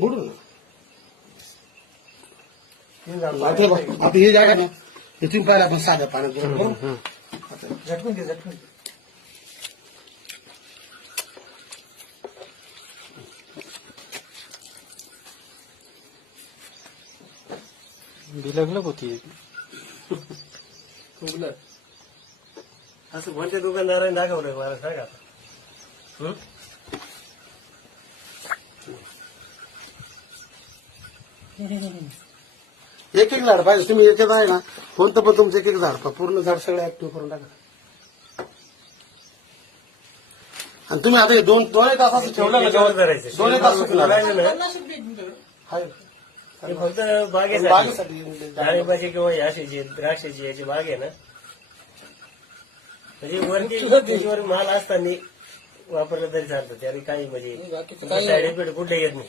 बुडून आता हे जागा ना इथून पाहिजे आपण साध्या पाण्यात गरम करू. आता झटकून घे झटकून घे. बिलगलक होती असं म्हणते दुकानदाराने दाखवलं मला सांगा आता. एक एक झाड पाहिजे तुम्ही एक आहे ना कोणतं पण तुमचं एक एक झाड पहा. पूर्ण झाड सगळं ऍक्टिव्ह करून टाका. आणि तुम्ही आता हे दोन एक तास असं ठेवलं ना त्याच्यावर धरायचं. 2 तास सुकणार लागायचं ना, हाय. ते फक्त बागेसाठी बागेसाठी डाळिंबाची किंवा याशीची द्राक्षाची याची बाग आहे ना, म्हणजे वरती त्याच्यावर माल असताना वापरलं तरी चालतं. त्याने काही म्हणजे साईड इफेक्ट कुठे येत नाही.